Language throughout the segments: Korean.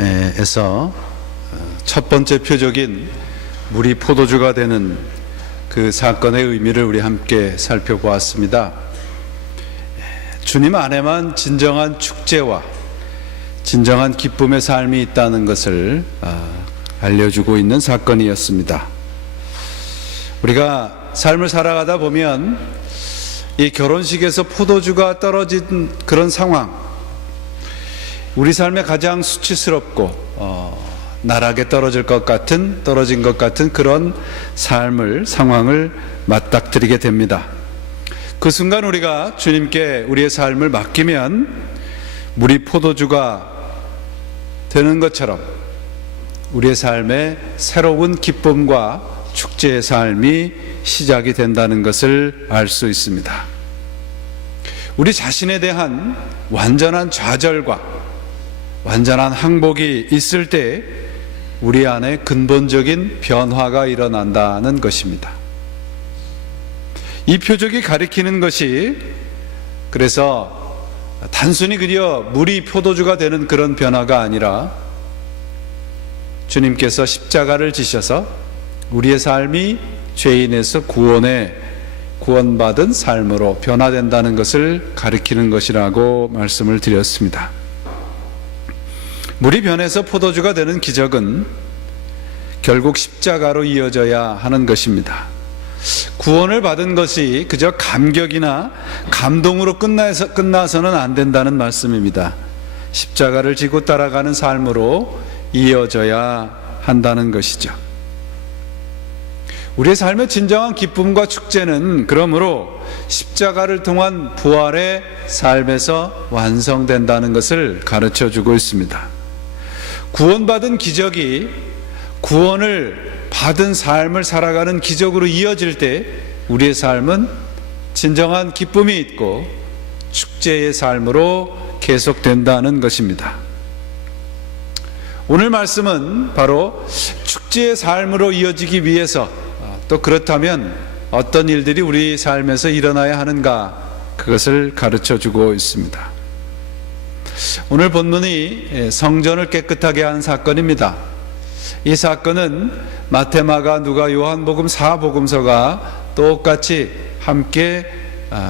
에서 첫 번째 표적인 물이 포도주가 되는 그 사건의 의미를 우리 함께 살펴보았습니다. 주님 안에만 진정한 축제와 진정한 기쁨의 삶이 있다는 것을 알려주고 있는 사건이었습니다. 우리가 삶을 살아가다 보면 이 결혼식에서 포도주가 떨어진 그런 상황, 우리 삶에 가장 수치스럽고 나락에 떨어진 것 같은 그런 상황을 맞닥뜨리게 됩니다. 그 순간 우리가 주님께 우리의 삶을 맡기면 물이 포도주가 되는 것처럼 우리의 삶에 새로운 기쁨과 축제의 삶이 시작이 된다는 것을 알 수 있습니다. 우리 자신에 대한 완전한 좌절과 완전한 항복이 있을 때 우리 안에 근본적인 변화가 일어난다는 것입니다. 이 표적이 가리키는 것이 그래서 단순히 그저 물이 포도주가 되는 그런 변화가 아니라 주님께서 십자가를 지셔서 우리의 삶이 죄인에서 구원받은 삶으로 변화된다는 것을 가리키는 것이라고 말씀을 드렸습니다. 물이 변해서 포도주가 되는 기적은 결국 십자가로 이어져야 하는 것입니다. 구원을 받은 것이 그저 감격이나 감동으로 끝나서는 안 된다는 말씀입니다. 십자가를 지고 따라가는 삶으로 이어져야 한다는 것이죠. 우리의 삶의 진정한 기쁨과 축제는 그러므로 십자가를 통한 부활의 삶에서 완성된다는 것을 가르쳐주고 있습니다. 구원받은 기적이 구원을 받은 삶을 살아가는 기적으로 이어질 때 우리의 삶은 진정한 기쁨이 있고 축제의 삶으로 계속된다는 것입니다. 오늘 말씀은 바로 축제의 삶으로 이어지기 위해서 또 그렇다면 어떤 일들이 우리 삶에서 일어나야 하는가, 그것을 가르쳐주고 있습니다. 오늘 본문이 성전을 깨끗하게 하는 사건입니다. 이 사건은 마태, 마가, 누가, 요한복음 4복음서가 똑같이 함께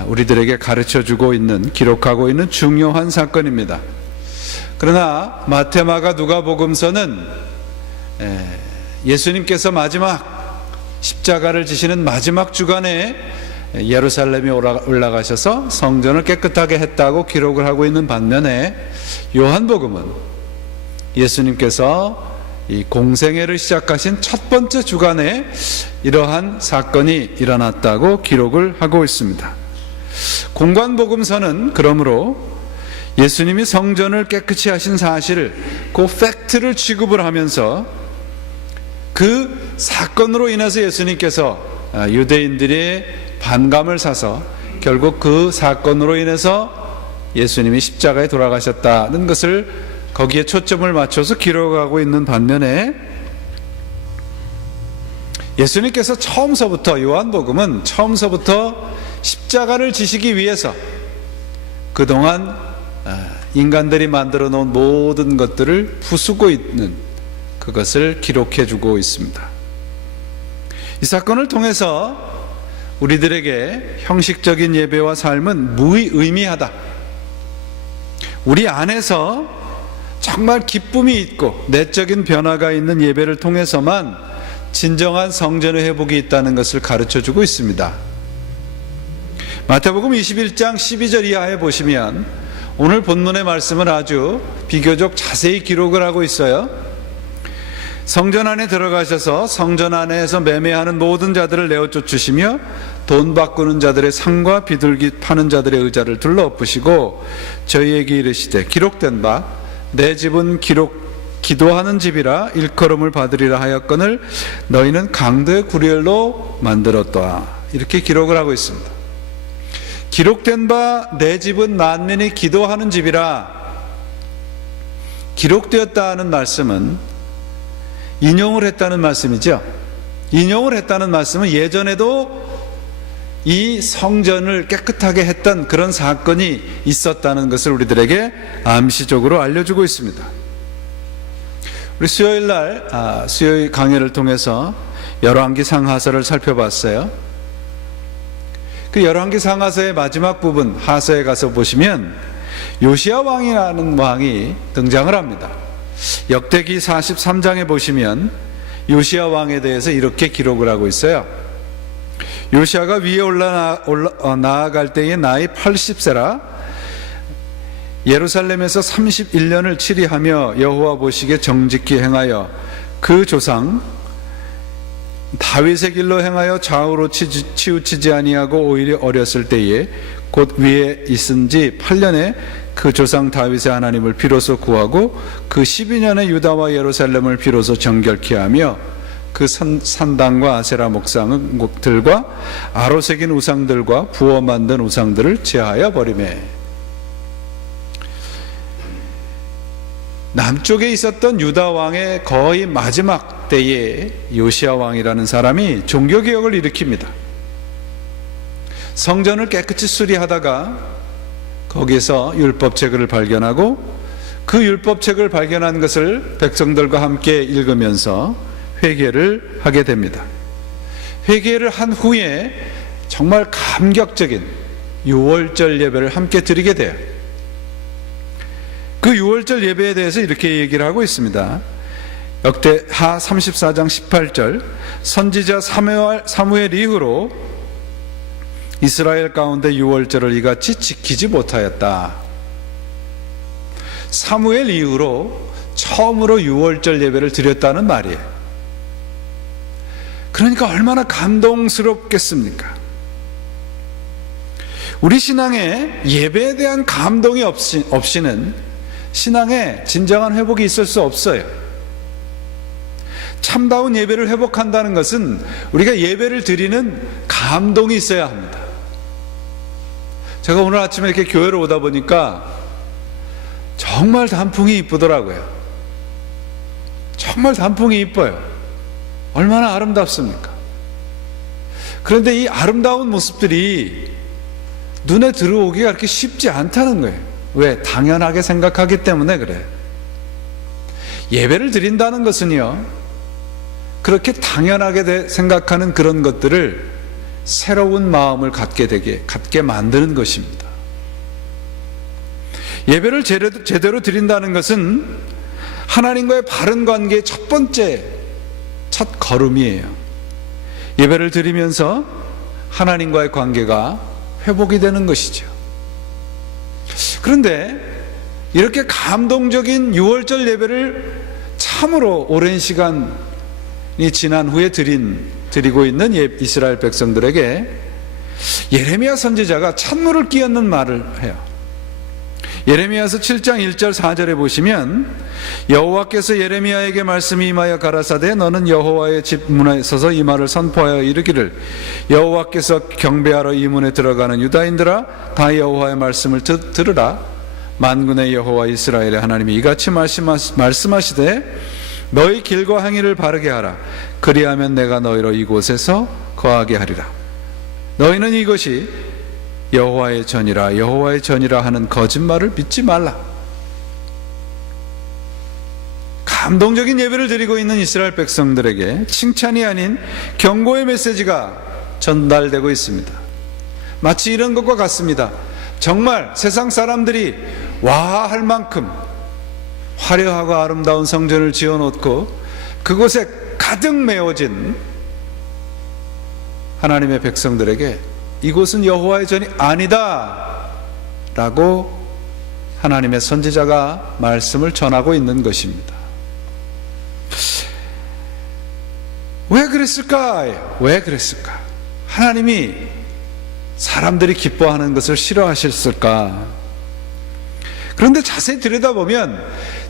우리들에게 가르쳐주고 있는, 기록하고 있는 중요한 사건입니다. 그러나 마태, 마가, 누가 복음서는 예수님께서 마지막 십자가를 지시는 마지막 주간에 예루살렘에 올라가셔서 성전을 깨끗하게 했다고 기록을 하고 있는 반면에 요한복음은 예수님께서 이 공생애를 시작하신 첫 번째 주간에 이러한 사건이 일어났다고 기록을 하고 있습니다. 공관복음서는 그러므로 예수님이 성전을 깨끗이 하신 사실을, 그 팩트를 취급을 하면서 그 사건으로 인해서 예수님께서 유대인들의 반감을 사서 결국 그 사건으로 인해서 예수님이 십자가에 돌아가셨다는 것을 거기에 초점을 맞춰서 기록하고 있는 반면에 예수님께서 요한복음은 처음서부터 십자가를 지시기 위해서 그동안 인간들이 만들어 놓은 모든 것들을 부수고 있는 그것을 기록해 주고 있습니다. 이 사건을 통해서 우리들에게 형식적인 예배와 삶은 무의미하다. 우리 안에서 정말 기쁨이 있고 내적인 변화가 있는 예배를 통해서만 진정한 성전의 회복이 있다는 것을 가르쳐주고 있습니다. 마태복음 21장 12절 이하에 보시면 오늘 본문의 말씀을 아주 비교적 자세히 기록을 하고 있어요. 성전 안에 들어가셔서 성전 안에서 매매하는 모든 자들을 내어 쫓으시며 돈 바꾸는 자들의 상과 비둘기 파는 자들의 의자를 둘러엎으시고 저희에게 이르시되 기록된 바 내 집은 기도하는 집이라 일컬음을 받으리라 하였거늘 너희는 강도의 구렬로 만들었도다. 이렇게 기록을 하고 있습니다. 기록된 바 내 집은 만민이 기도하는 집이라 기록되었다는 말씀은 인용을 했다는 말씀이죠. 인용을 했다는 말씀은 예전에도 이 성전을 깨끗하게 했던 그런 사건이 있었다는 것을 우리들에게 암시적으로 알려주고 있습니다. 우리 수요일 강해를 통해서 열왕기 상하서를 살펴봤어요. 그 열왕기 상하서의 마지막 부분 하서에 가서 보시면 요시야 왕이라는 왕이 등장을 합니다. 역대기 43장에 보시면 요시야 왕에 대해서 이렇게 기록을 하고 있어요. 요시야가 위에 나아갈 때에 나이 80세라 예루살렘에서 31년을 치리하며 여호와 보시기에 정직히 행하여 그 조상 다윗의 길로 행하여 좌우로 치우치지 아니하고 오히려 어렸을 때에 곧 위에 있은 지 8년에 그 조상 다윗의 하나님을 비로소 구하고 그 12년에 유다와 예루살렘을 비로소 정결케 하며 그 산당과 아세라 목상들과 아로 새긴 우상들과 부어 만든 우상들을 제하여 버리매. 남쪽에 있었던 유다 왕의 거의 마지막 때에 요시야 왕이라는 사람이 종교개혁을 일으킵니다. 성전을 깨끗이 수리하다가 거기에서 율법책을 발견하고 그 율법책을 발견한 것을 백성들과 함께 읽으면서 회개를 하게 됩니다. 회개를 한 후에 정말 감격적인 유월절 예배를 함께 드리게 돼요. 그 유월절 예배에 대해서 이렇게 얘기를 하고 있습니다. 역대하 34장 18절 선지자 사무엘 이후로 이스라엘 가운데 유월절을 이같이 지키지 못하였다. 사무엘 이후로 처음으로 유월절 예배를 드렸다는 말이에요. 그러니까 얼마나 감동스럽겠습니까? 우리 신앙에 예배에 대한 감동이 없이는 신앙에 진정한 회복이 있을 수 없어요. 참다운 예배를 회복한다는 것은 우리가 예배를 드리는 감동이 있어야 합니다. 제가 오늘 아침에 이렇게 교회로 오다 보니까 정말 단풍이 이쁘더라고요. 정말 단풍이 이뻐요. 얼마나 아름답습니까? 그런데 이 아름다운 모습들이 눈에 들어오기가 그렇게 쉽지 않다는 거예요. 왜? 당연하게 생각하기 때문에 그래요. 예배를 드린다는 것은요, 그렇게 당연하게 생각하는 그런 것들을 새로운 마음을 갖게 만드는 것입니다. 예배를 제대로 드린다는 것은 하나님과의 바른 관계의 첫 걸음이에요. 예배를 드리면서 하나님과의 관계가 회복이 되는 것이죠. 그런데 이렇게 감동적인 유월절 예배를 참으로 오랜 시간이 지난 후에 드리고 있는 이스라엘 백성들에게 예레미야 선지자가 찬물을 끼얹는 말을 해요. 예레미야서 7장 1절 4절에 보시면 여호와께서 예레미야에게 말씀이 임하여 가라사대 너는 여호와의 집 문에 서서 이 말을 선포하여 이르기를 여호와께서 경배하러 이 문에 들어가는 유다인들아 다 여호와의 말씀을 들으라. 만군의 여호와 이스라엘의 하나님이 이같이 말씀하시되 너희 길과 행위를 바르게 하라. 그리하면 내가 너희로 이곳에서 거하게 하리라. 너희는 이것이 여호와의 전이라 하는 거짓말을 믿지 말라. 감동적인 예배를 드리고 있는 이스라엘 백성들에게 칭찬이 아닌 경고의 메시지가 전달되고 있습니다. 마치 이런 것과 같습니다. 정말 세상 사람들이 와할 만큼 화려하고 아름다운 성전을 지어놓고 그곳에 가득 메워진 하나님의 백성들에게 이곳은 여호와의 전이 아니다 라고 하나님의 선지자가 말씀을 전하고 있는 것입니다. 왜 그랬을까요? 왜 그랬을까? 하나님이 사람들이 기뻐하는 것을 싫어하셨을까? 그런데 자세히 들여다보면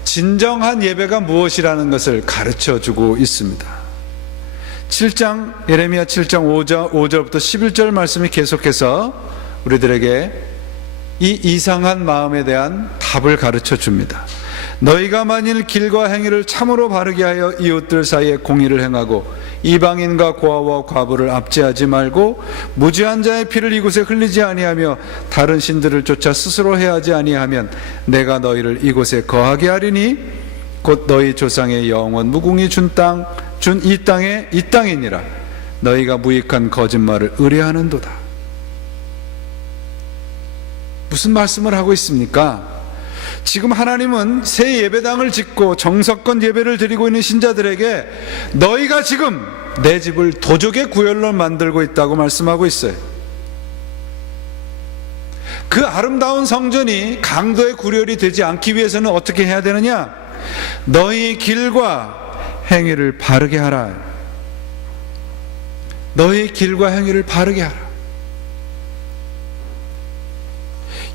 진정한 예배가 무엇이라는 것을 가르쳐주고 있습니다. 예레미야 7장 5절부터 11절 말씀이 계속해서 우리들에게 이 이상한 마음에 대한 답을 가르쳐 줍니다. 너희가 만일 길과 행위를 참으로 바르게 하여 이웃들 사이에 공의를 행하고 이방인과 고아와 과부를 압제하지 말고 무죄한 자의 피를 이곳에 흘리지 아니하며 다른 신들을 쫓아 스스로 해하지 아니하면 내가 너희를 이곳에 거하게 하리니 곧 너희 조상의 영원 무궁히 준 이 땅이니라. 너희가 무익한 거짓말을 의뢰하는도다. 무슨 말씀을 하고 있습니까? 지금 하나님은 새 예배당을 짓고 정석권 예배를 드리고 있는 신자들에게 너희가 지금 내 집을 도적의 구열로 만들고 있다고 말씀하고 있어요. 그 아름다운 성전이 강도의 구렬이 되지 않기 위해서는 어떻게 해야 되느냐? 너희 길과 행위를 바르게 하라. 너희 길과 행위를 바르게 하라.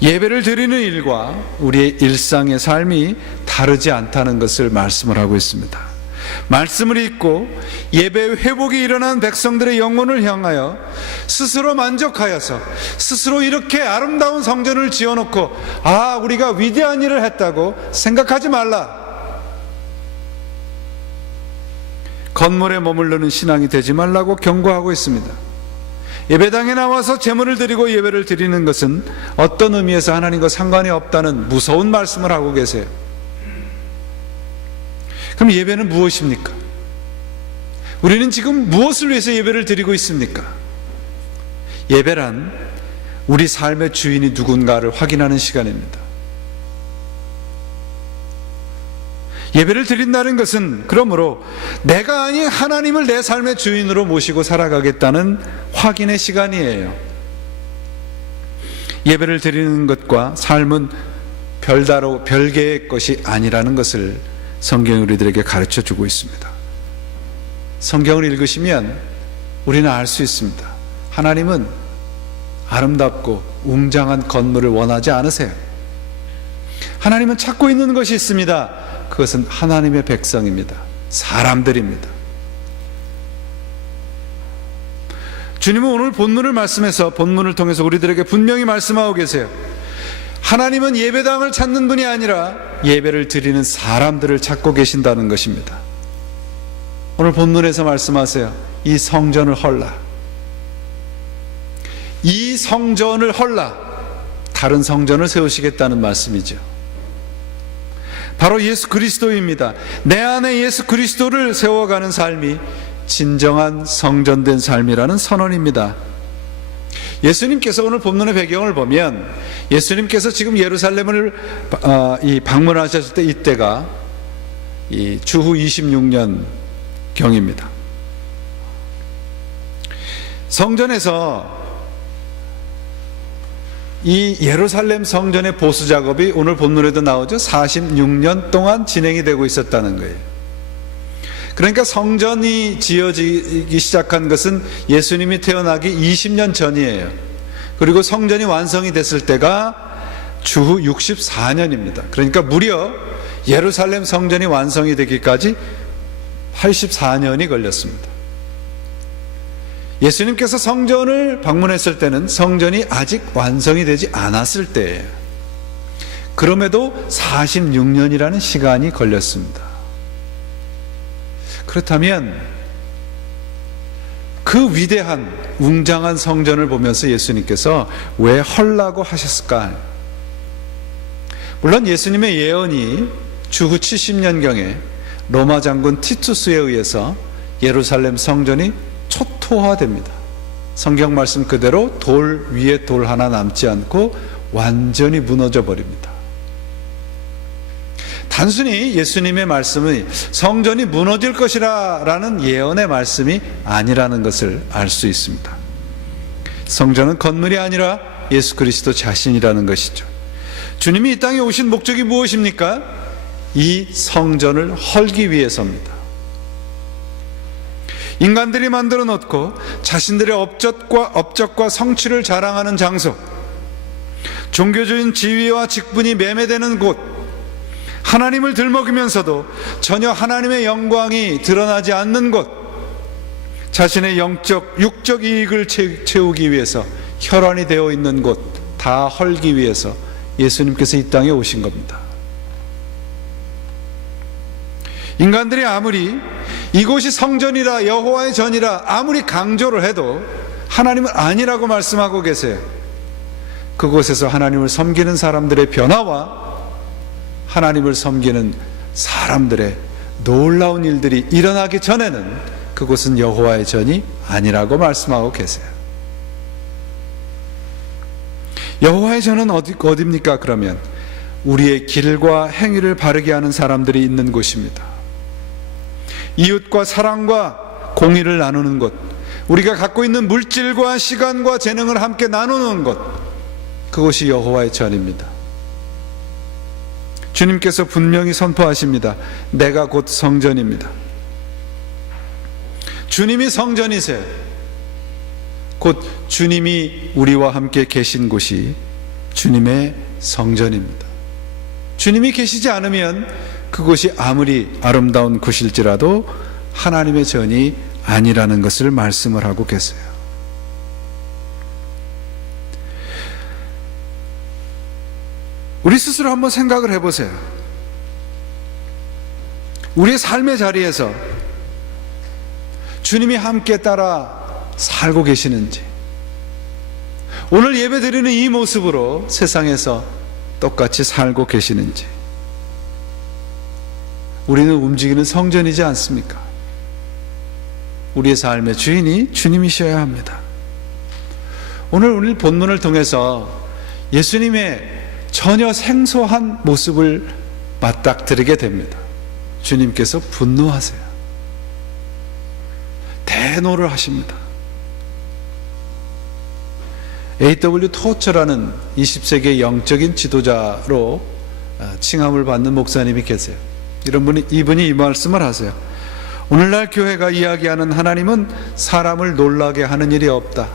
예배를 드리는 일과 우리의 일상의 삶이 다르지 않다는 것을 말씀을 하고 있습니다. 말씀을 읽고 예배 회복이 일어난 백성들의 영혼을 향하여 스스로 만족하여서 스스로 이렇게 아름다운 성전을 지어놓고 우리가 위대한 일을 했다고 생각하지 말라. 건물에 머무르는 신앙이 되지 말라고 경고하고 있습니다. 예배당에 나와서 제물을 드리고 예배를 드리는 것은 어떤 의미에서 하나님과 상관이 없다는 무서운 말씀을 하고 계세요. 그럼 예배는 무엇입니까? 우리는 지금 무엇을 위해서 예배를 드리고 있습니까? 예배란 우리 삶의 주인이 누군가를 확인하는 시간입니다. 예배를 드린다는 것은 그러므로 내가 아닌 하나님을 내 삶의 주인으로 모시고 살아가겠다는 확인의 시간이에요. 예배를 드리는 것과 삶은 별개의 것이 아니라는 것을 성경이 우리들에게 가르쳐 주고 있습니다. 성경을 읽으시면 우리는 알 수 있습니다. 하나님은 아름답고 웅장한 건물을 원하지 않으세요. 하나님은 찾고 있는 것이 있습니다. 그것은 하나님의 백성입니다. 사람들입니다. 주님은 오늘 본문을 통해서 우리들에게 분명히 말씀하고 계세요. 하나님은 예배당을 찾는 분이 아니라 예배를 드리는 사람들을 찾고 계신다는 것입니다. 오늘 본문에서 말씀하세요. 이 성전을 헐라. 이 성전을 헐라. 다른 성전을 세우시겠다는 말씀이죠. 바로 예수 그리스도입니다. 내 안에 예수 그리스도를 세워가는 삶이 진정한 성전된 삶이라는 선언입니다. 예수님께서 오늘 본문의 배경을 보면 예수님께서 지금 예루살렘을 방문하셨을 때 이때가 주후 26년 경입니다. 성전에서 이 예루살렘 성전의 보수 작업이 오늘 본문에도 나오죠. 46년 동안 진행이 되고 있었다는 거예요. 그러니까 성전이 지어지기 시작한 것은 예수님이 태어나기 20년 전이에요. 그리고 성전이 완성이 됐을 때가 주후 64년입니다. 그러니까 무려 예루살렘 성전이 완성이 되기까지 84년이 걸렸습니다. 예수님께서 성전을 방문했을 때는 성전이 아직 완성이 되지 않았을 때예요. 그럼에도 46년이라는 시간이 걸렸습니다. 그렇다면 그 위대한 웅장한 성전을 보면서 예수님께서 왜 헐라고 하셨을까? 물론 예수님의 예언이 주후 70년경에 로마 장군 티투스에 의해서 예루살렘 성전이 초토화됩니다. 성경 말씀 그대로 돌 위에 돌 하나 남지 않고 완전히 무너져 버립니다. 단순히 예수님의 말씀이 성전이 무너질 것이라는 예언의 말씀이 아니라는 것을 알 수 있습니다. 성전은 건물이 아니라 예수 그리스도 자신이라는 것이죠. 주님이 이 땅에 오신 목적이 무엇입니까? 이 성전을 헐기 위해서입니다. 인간들이 만들어 놓고 자신들의 업적과 성취를 자랑하는 장소, 종교적인 지위와 직분이 매매되는 곳, 하나님을 들먹이면서도 전혀 하나님의 영광이 드러나지 않는 곳, 자신의 육적 이익을 채우기 위해서 혈안이 되어 있는 곳 다 헐기 위해서 예수님께서 이 땅에 오신 겁니다. 인간들이 아무리 이곳이 성전이라 여호와의 전이라 아무리 강조를 해도 하나님은 아니라고 말씀하고 계세요. 그곳에서 하나님을 섬기는 사람들의 변화와 하나님을 섬기는 사람들의 놀라운 일들이 일어나기 전에는 그곳은 여호와의 전이 아니라고 말씀하고 계세요. 여호와의 전은 어디입니까? 그러면 우리의 길과 행위를 바르게 하는 사람들이 있는 곳입니다. 이웃과 사랑과 공의를 나누는 곳, 우리가 갖고 있는 물질과 시간과 재능을 함께 나누는 곳, 그것이 여호와의 전입니다. 주님께서 분명히 선포하십니다. 내가 곧 성전입니다. 주님이 성전이세요. 곧 주님이 우리와 함께 계신 곳이 주님의 성전입니다. 주님이 계시지 않으면 그곳이 아무리 아름다운 곳일지라도 하나님의 전이 아니라는 것을 말씀을 하고 계세요. 우리 스스로 한번 생각을 해보세요. 우리의 삶의 자리에서 주님이 함께 따라 살고 계시는지, 오늘 예배드리는 이 모습으로 세상에서 똑같이 살고 계시는지. 우리는 움직이는 성전이지 않습니까? 우리의 삶의 주인이 주님이셔야 합니다. 오늘 본문을 통해서 예수님의 전혀 생소한 모습을 맞닥뜨리게 됩니다. 주님께서 분노하세요. 대노를 하십니다. A.W. 토처라는 20세기의 영적인 지도자로 칭함을 받는 목사님이 계세요. 이분이 이 말씀을 하세요. 오늘날 교회가 이야기하는 하나님은 사람을 놀라게 하는 일이 없다.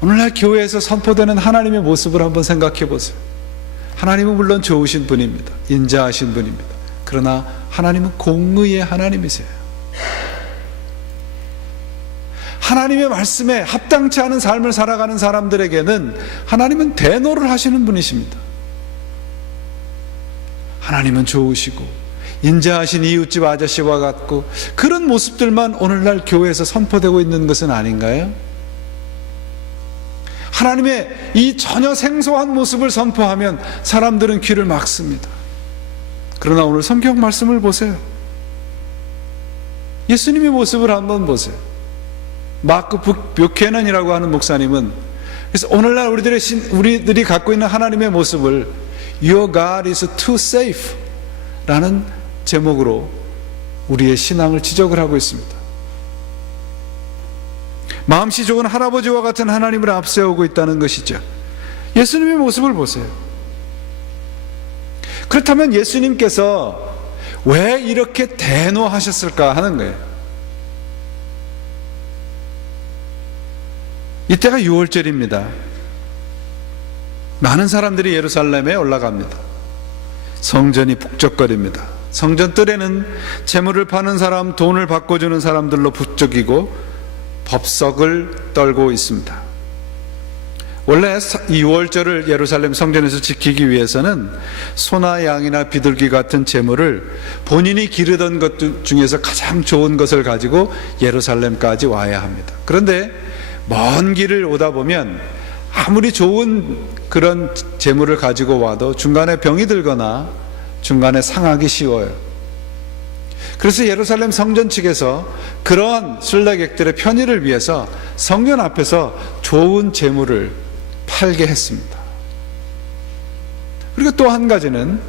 오늘날 교회에서 선포되는 하나님의 모습을 한번 생각해 보세요. 하나님은 물론 좋으신 분입니다. 인자하신 분입니다. 그러나 하나님은 공의의 하나님이세요. 하나님의 말씀에 합당치 않은 삶을 살아가는 사람들에게는 하나님은 대노를 하시는 분이십니다. 하나님은 좋으시고 인자하신 이웃집 아저씨와 같고 그런 모습들만 오늘날 교회에서 선포되고 있는 것은 아닌가요? 하나님의 이 전혀 생소한 모습을 선포하면 사람들은 귀를 막습니다. 그러나 오늘 성경 말씀을 보세요. 예수님의 모습을 한번 보세요. 마크 뷰캐넌이라고 하는 목사님은, 그래서 오늘날 우리들이 갖고 있는 하나님의 모습을 Your God is too safe 라는 제목으로 우리의 신앙을 지적을 하고 있습니다. 마음씨 좋은 할아버지와 같은 하나님을 앞세우고 있다는 것이죠. 예수님의 모습을 보세요. 그렇다면 예수님께서 왜 이렇게 대노하셨을까 하는 거예요. 이때가 6월절입니다. 많은 사람들이 예루살렘에 올라갑니다. 성전이 북적거립니다. 성전 뜰에는 재물을 파는 사람, 돈을 바꿔주는 사람들로 북적이고 법석을 떨고 있습니다. 원래 이 6월절을 예루살렘 성전에서 지키기 위해서는 소나 양이나 비둘기 같은 재물을 본인이 기르던 것 중에서 가장 좋은 것을 가지고 예루살렘까지 와야 합니다. 그런데 먼 길을 오다 보면 아무리 좋은 그런 재물을 가지고 와도 중간에 병이 들거나 중간에 상하기 쉬워요. 그래서 예루살렘 성전 측에서 그러한 순례객들의 편의를 위해서 성전 앞에서 좋은 재물을 팔게 했습니다. 그리고 또 한 가지는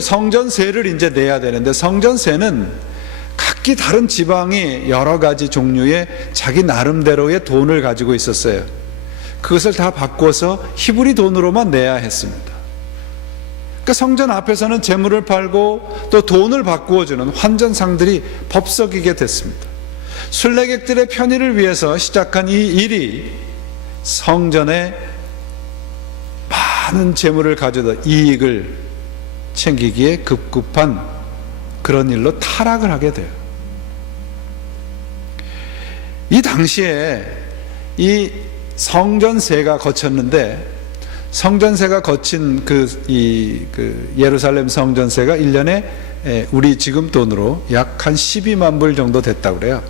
성전세를 이제 내야 되는데, 성전세는 각기 다른 지방이 여러 가지 종류의 자기 나름대로의 돈을 가지고 있었어요. 그것을 다 바꿔서 히브리 돈으로만 내야 했습니다. 그러니까 성전 앞에서는 재물을 팔고 또 돈을 바꾸어주는 환전상들이 법석이게 됐습니다. 순례객들의 편의를 위해서 시작한 이 일이 성전에 많은 재물을 가져다 이익을 챙기기에 급급한 그런 일로 타락을 하게 돼요. 이 당시에 이 성전세가 거쳤는데, 성전세가 거친 예루살렘 성전세가 1년에 우리 지금 돈으로 약 한 12만 불 정도 됐다고 그래요.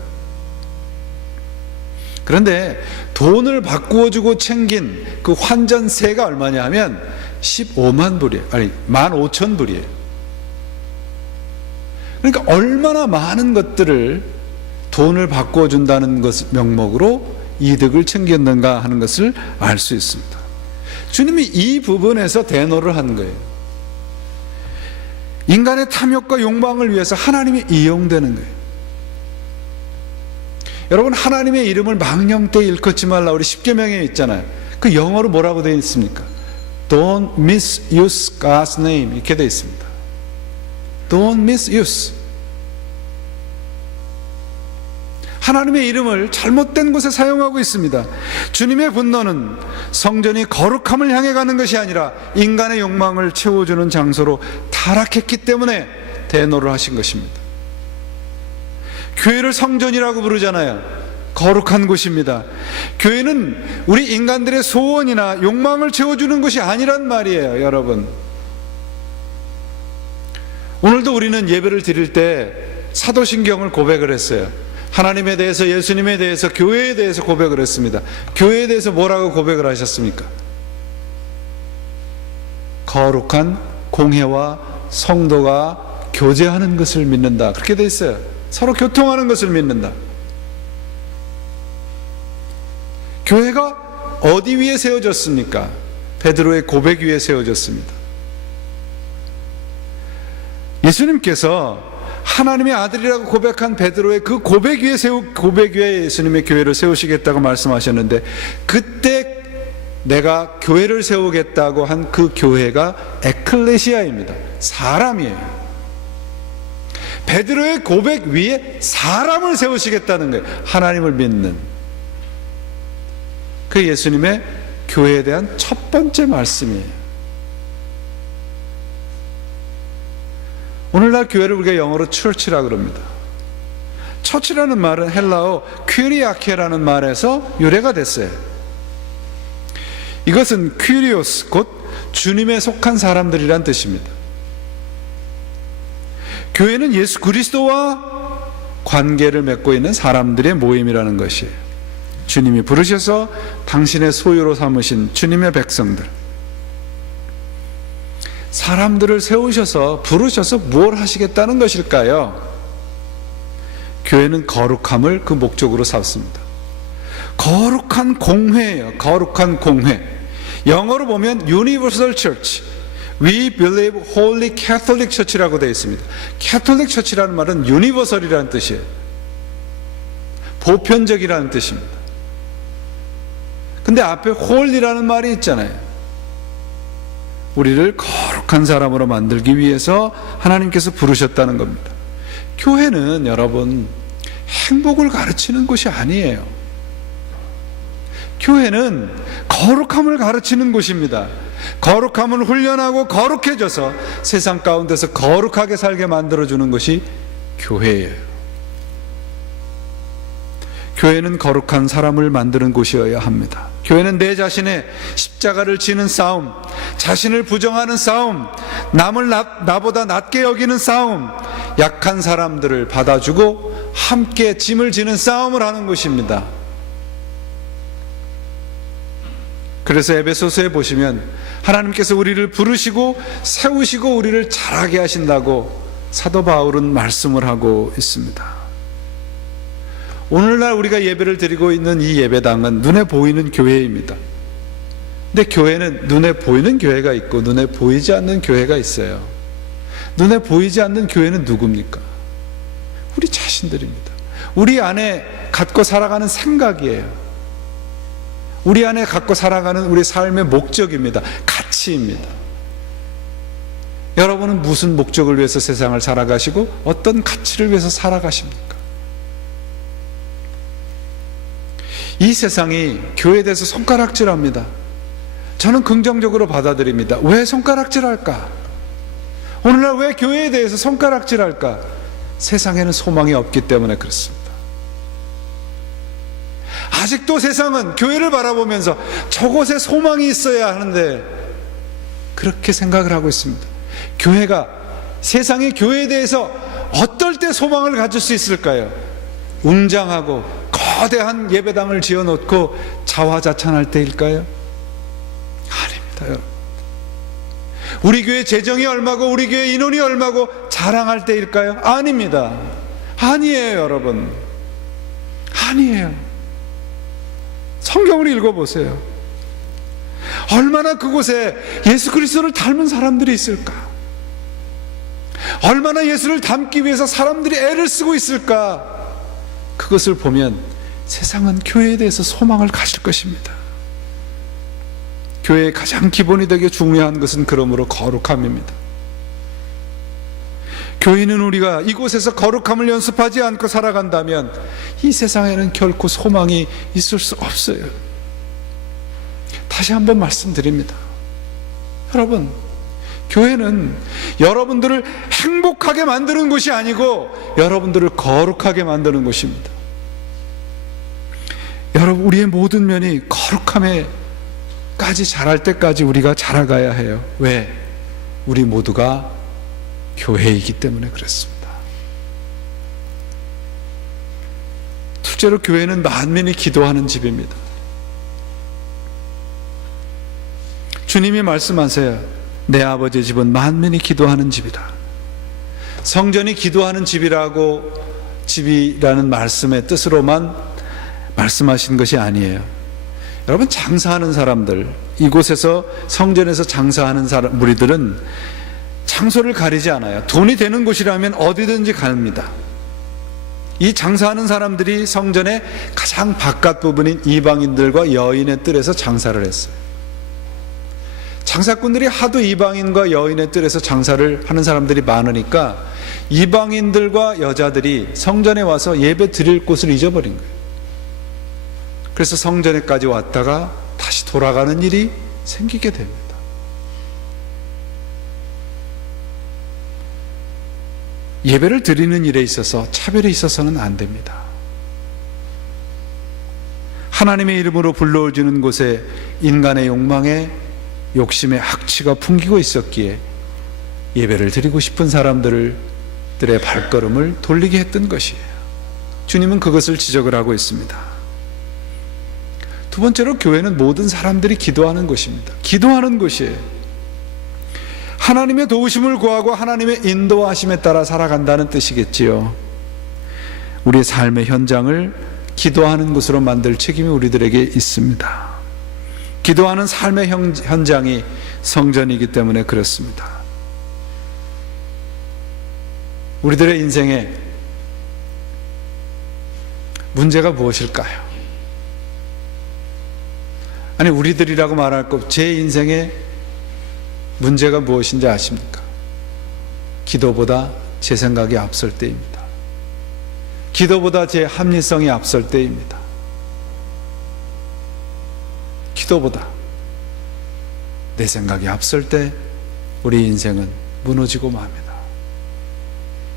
그런데 돈을 바꾸어주고 챙긴 그 환전세가 얼마냐 하면 15만 불이에요. 아니 15,000불이에요. 그러니까 얼마나 많은 것들을 돈을 바꾸어 준다는 것 명목으로 이득을 챙겼는가 하는 것을 알 수 있습니다. 주님이 이 부분에서 대노를 한 거예요. 인간의 탐욕과 욕망을 위해서 하나님이 이용되는 거예요. 여러분, 하나님의 이름을 망령되이 일컫지 말라 우리 십계명에 있잖아요. 그 영어로 뭐라고 되어 있습니까? Don't misuse God's name 이렇게 되어 있습니다. Don't misuse. 하나님의 이름을 잘못된 곳에 사용하고 있습니다. 주님의 분노는 성전이 거룩함을 향해 가는 것이 아니라 인간의 욕망을 채워주는 장소로 타락했기 때문에 대노를 하신 것입니다. 교회를 성전이라고 부르잖아요. 거룩한 곳입니다. 교회는 우리 인간들의 소원이나 욕망을 채워주는 것이 아니란 말이에요, 여러분. 오늘도 우리는 예배를 드릴 때 사도신경을 고백을 했어요. 하나님에 대해서, 예수님에 대해서, 교회에 대해서 고백을 했습니다. 교회에 대해서 뭐라고 고백을 하셨습니까? 거룩한 공회와 성도가 교제하는 것을 믿는다. 그렇게 돼 있어요. 서로 교통하는 것을 믿는다. 교회가 어디 위에 세워졌습니까? 베드로의 고백 위에 세워졌습니다. 예수님께서 하나님의 아들이라고 고백한 베드로의 그 고백 위에 예수님의 교회를 세우시겠다고 말씀하셨는데, 그때 내가 교회를 세우겠다고 한 그 교회가 에클레시아입니다. 사람이에요. 베드로의 고백 위에 사람을 세우시겠다는 거예요. 하나님을 믿는. 그 예수님의 교회에 대한 첫 번째 말씀이에요. 오늘날 교회를 우리가 영어로 church라고 그럽니다. church라는 말은 헬라어 퀴리아케라는 말에서 유래가 됐어요. 이것은 퀴리오스, 곧 주님에 속한 사람들이란 뜻입니다. 교회는 예수 그리스도와 관계를 맺고 있는 사람들의 모임이라는 것이에요. 주님이 부르셔서 당신의 소유로 삼으신 주님의 백성들, 사람들을 세우셔서 부르셔서 무엇을 하시겠다는 것일까요? 교회는 거룩함을 그 목적으로 삼습니다. 거룩한 공회예요. 거룩한 공회. 영어로 보면 Universal Church, We Believe Holy Catholic Church라고 되어 있습니다. Catholic Church라는 말은 Universal이라는 뜻이에요. 보편적이라는 뜻입니다. 근데 앞에 Holy라는 말이 있잖아요. 우리를 거룩한 사람으로 만들기 위해서 하나님께서 부르셨다는 겁니다. 교회는 여러분 행복을 가르치는 곳이 아니에요. 교회는 거룩함을 가르치는 곳입니다. 거룩함을 훈련하고 거룩해져서 세상 가운데서 거룩하게 살게 만들어주는 것이 교회예요. 교회는 거룩한 사람을 만드는 곳이어야 합니다. 교회는 내 자신의 십자가를 지는 싸움, 자신을 부정하는 싸움, 남을 나보다 낮게 여기는 싸움, 약한 사람들을 받아주고 함께 짐을 지는 싸움을 하는 곳입니다. 그래서 에베소서에 보시면 하나님께서 우리를 부르시고 세우시고 우리를 자라게 하신다고 사도 바울은 말씀을 하고 있습니다. 오늘날 우리가 예배를 드리고 있는 이 예배당은 눈에 보이는 교회입니다. 근데 교회는 눈에 보이는 교회가 있고 눈에 보이지 않는 교회가 있어요. 눈에 보이지 않는 교회는 누굽니까? 우리 자신들입니다. 우리 안에 갖고 살아가는 생각이에요. 우리 안에 갖고 살아가는 우리 삶의 목적입니다. 가치입니다. 여러분은 무슨 목적을 위해서 세상을 살아가시고 어떤 가치를 위해서 살아가십니까? 이 세상이 교회에 대해서 손가락질합니다. 저는 긍정적으로 받아들입니다. 왜 손가락질할까? 오늘날 왜 교회에 대해서 손가락질할까? 세상에는 소망이 없기 때문에 그렇습니다. 아직도 세상은 교회를 바라보면서 저곳에 소망이 있어야 하는데 그렇게 생각을 하고 있습니다. 교회가, 세상의 교회에 대해서 어떨 때 소망을 가질 수 있을까요? 웅장하고 거대한 예배당을 지어놓고 자화자찬할 때일까요? 아닙니다, 여러분. 우리 교회 재정이 얼마고 우리 교회 인원이 얼마고 자랑할 때일까요? 아닙니다. 아니에요, 여러분. 아니에요. 성경을 읽어보세요. 얼마나 그곳에 예수 그리스도를 닮은 사람들이 있을까? 얼마나 예수를 닮기 위해서 사람들이 애를 쓰고 있을까? 그것을 보면 세상은 교회에 대해서 소망을 가질 것입니다. 교회의 가장 기본이 되게 중요한 것은 그러므로 거룩함입니다. 교인은 우리가 이곳에서 거룩함을 연습하지 않고 살아간다면 이 세상에는 결코 소망이 있을 수 없어요. 다시 한번 말씀드립니다. 여러분, 교회는 여러분들을 행복하게 만드는 곳이 아니고 여러분들을 거룩하게 만드는 곳입니다. 여러분, 우리의 모든 면이 거룩함에까지 자랄 때까지 우리가 자라가야 해요. 왜? 우리 모두가 교회이기 때문에 그렇습니다. 둘째로, 교회는 만민이 기도하는 집입니다. 주님이 말씀하세요. 내 아버지의 집은 만민이 기도하는 집이다. 성전이 기도하는 집이라는 말씀의 뜻으로만 말씀하신 것이 아니에요. 여러분, 장사하는 사람들, 이곳에서 성전에서 장사하는 무리들은 장소를 가리지 않아요. 돈이 되는 곳이라면 어디든지 갑니다. 이 장사하는 사람들이 성전의 가장 바깥 부분인 이방인들과 여인의 뜰에서 장사를 했어요. 장사꾼들이 하도 이방인과 여인의 뜰에서 장사를 하는 사람들이 많으니까 이방인들과 여자들이 성전에 와서 예배 드릴 곳을 잊어버린 거예요. 그래서 성전에까지 왔다가 다시 돌아가는 일이 생기게 됩니다. 예배를 드리는 일에 있어서 차별이 있어서는 안 됩니다. 하나님의 이름으로 불러주는 곳에 인간의 욕망에 욕심의 악취가 풍기고 있었기에 예배를 드리고 싶은 사람들의 발걸음을 돌리게 했던 것이에요. 주님은 그것을 지적을 하고 있습니다. 두 번째로, 교회는 모든 사람들이 기도하는 곳입니다. 기도하는 곳이에요. 하나님의 도우심을 구하고 하나님의 인도하심에 따라 살아간다는 뜻이겠지요. 우리의 삶의 현장을 기도하는 곳으로 만들 책임이 우리들에게 있습니다. 기도하는 삶의 현장이 성전이기 때문에 그렇습니다. 우리들의 인생에 문제가 무엇일까요? 아니, 우리들이라고 말할 것, 제 인생에 문제가 무엇인지 아십니까? 기도보다 제 생각이 앞설 때입니다. 기도보다 제 합리성이 앞설 때입니다. 기도보다 내 생각이 앞설 때 우리 인생은 무너지고 맙니다.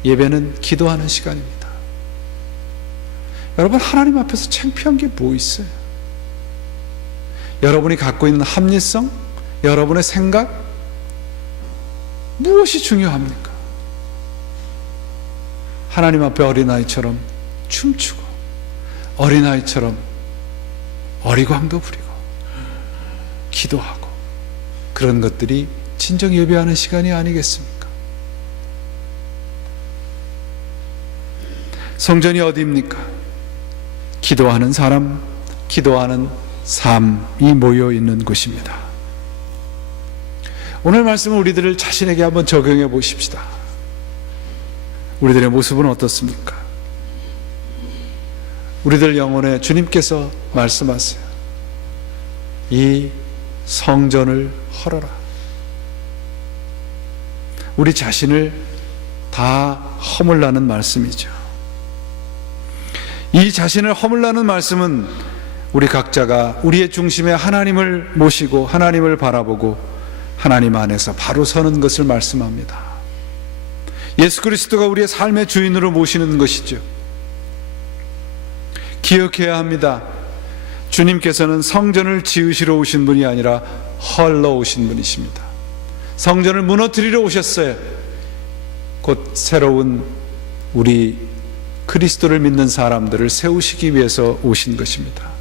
예배는 기도하는 시간입니다. 여러분, 하나님 앞에서 창피한 게 뭐 있어요? 여러분이 갖고 있는 합리성, 여러분의 생각, 무엇이 중요합니까? 하나님 앞에 어린아이처럼 춤추고 어린아이처럼 어리광도 부리고 기도하고, 그런 것들이 진정 예배하는 시간이 아니겠습니까? 성전이 어디입니까? 기도하는 사람, 기도하는 삶이 모여 있는 곳입니다. 오늘 말씀은 우리들을 자신에게 한번 적용해 보십시다. 우리들의 모습은 어떻습니까? 우리들 영혼에 주님께서 말씀하세요. 이 성전을 헐어라. 우리 자신을 다 허물라는 말씀이죠. 이 자신을 허물라는 말씀은 우리 각자가 우리의 중심에 하나님을 모시고 하나님을 바라보고 하나님 안에서 바로 서는 것을 말씀합니다. 예수 그리스도가 우리의 삶의 주인으로 모시는 것이죠. 기억해야 합니다. 주님께서는 성전을 지으시러 오신 분이 아니라 헐러 오신 분이십니다. 성전을 무너뜨리러 오셨어요. 곧 새로운 우리 그리스도를 믿는 사람들을 세우시기 위해서 오신 것입니다.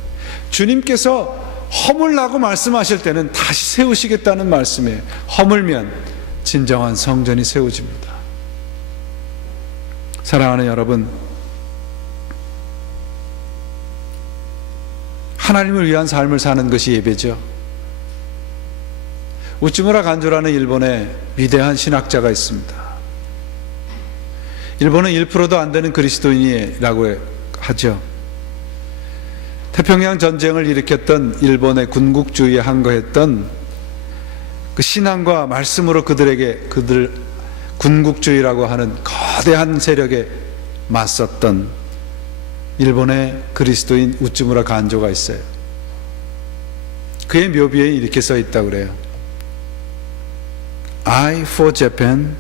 주님께서 허물라고 말씀하실 때는 다시 세우시겠다는 말씀이에요. 허물면 진정한 성전이 세워집니다. 사랑하는 여러분, 하나님을 위한 삶을 사는 것이 예배죠. 우츠무라 간조라는 일본의 위대한 신학자가 있습니다. 일본은 1%도 안 되는 그리스도인이라고 하죠. 태평양 전쟁을 일으켰던 일본의 군국주의에 항거했던 그 신앙과 말씀으로 그들 군국주의라고 하는 거대한 세력에 맞섰던 일본의 그리스도인 우츠무라 간조가 있어요. 그의 묘비에 이렇게 써 있다고 그래요. I for Japan,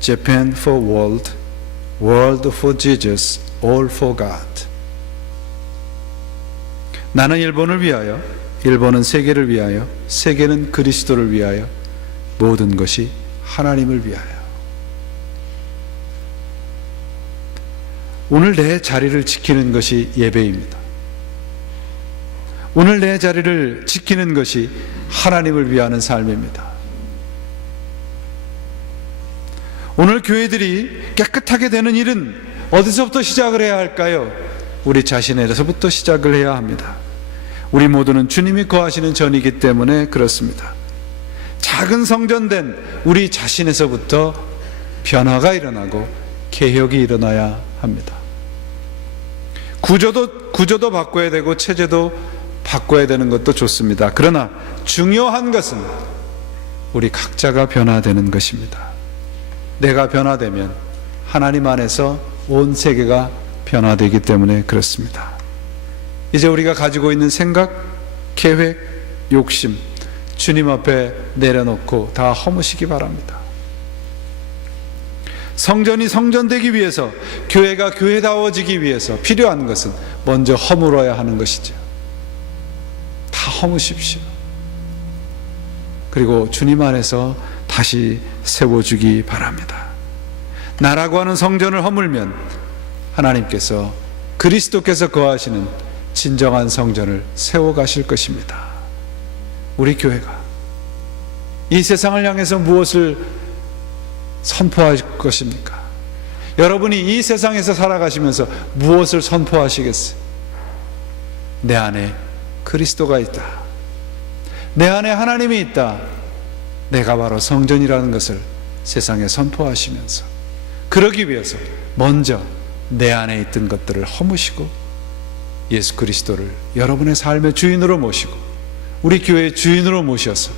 Japan for world, world for Jesus, all for God. 나는 일본을 위하여, 일본은 세계를 위하여, 세계는 그리스도를 위하여, 모든 것이 하나님을 위하여. 오늘 내 자리를 지키는 것이 예배입니다. 오늘 내 자리를 지키는 것이 하나님을 위하는 삶입니다. 오늘 교회들이 깨끗하게 되는 일은 어디서부터 시작을 해야 할까요? 우리 자신에서부터 시작을 해야 합니다. 우리 모두는 주님이 거하시는 전이기 때문에 그렇습니다. 작은 성전된 우리 자신에서부터 변화가 일어나고 개혁이 일어나야 합니다. 구조도 바꿔야 되고 체제도 바꿔야 되는 것도 좋습니다. 그러나 중요한 것은 우리 각자가 변화되는 것입니다. 내가 변화되면 하나님 안에서 온 세계가 변화되기 때문에 그렇습니다. 이제 우리가 가지고 있는 생각, 계획, 욕심 주님 앞에 내려놓고 다 허무시기 바랍니다. 성전이 성전되기 위해서, 교회가 교회다워지기 위해서 필요한 것은 먼저 허물어야 하는 것이죠. 다 허무십시오. 그리고 주님 안에서 다시 세워주기 바랍니다. 나라고 하는 성전을 허물면 하나님께서, 그리스도께서 거하시는 진정한 성전을 세워가실 것입니다. 우리 교회가 이 세상을 향해서 무엇을 선포할 것입니까? 여러분이 이 세상에서 살아가시면서 무엇을 선포하시겠어요? 내 안에 그리스도가 있다. 내 안에 하나님이 있다. 내가 바로 성전이라는 것을 세상에 선포하시면서, 그러기 위해서 먼저 내 안에 있던 것들을 허무시고 예수 그리스도를 여러분의 삶의 주인으로 모시고 우리 교회의 주인으로 모셔서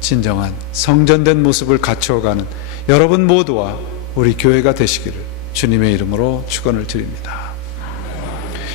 진정한 성전된 모습을 갖추어가는 여러분 모두와 우리 교회가 되시기를 주님의 이름으로 축원을 드립니다.